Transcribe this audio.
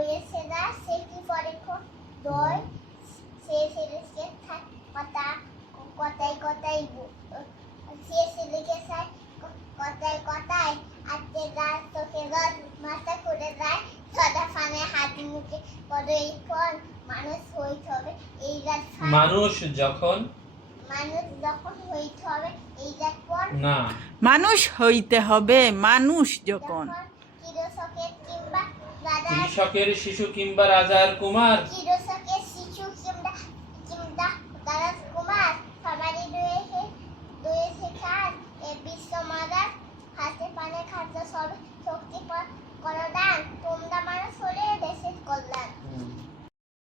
দইয়ের সেরা সে কি পরে দই সে থাক কথা কথাই কথাই সে সেরেকে সাই কথাই কথাই আজকে রাত চোখে রস মাথা করে যায় সদা ফানে হাত মুখে পরে ফোন মানুষ হইতে হবে এই রাত মানুষ যখন মানুষ যখন হইতে হবে এই রাত পর না। মানুষ হইতে হবে মানুষ যখন। চিরসকের কিংবা কৃষকের শিশু কিংবা রাজার কুমার। হাতে পানে খাদ্য সব শক্তি করদান তুমি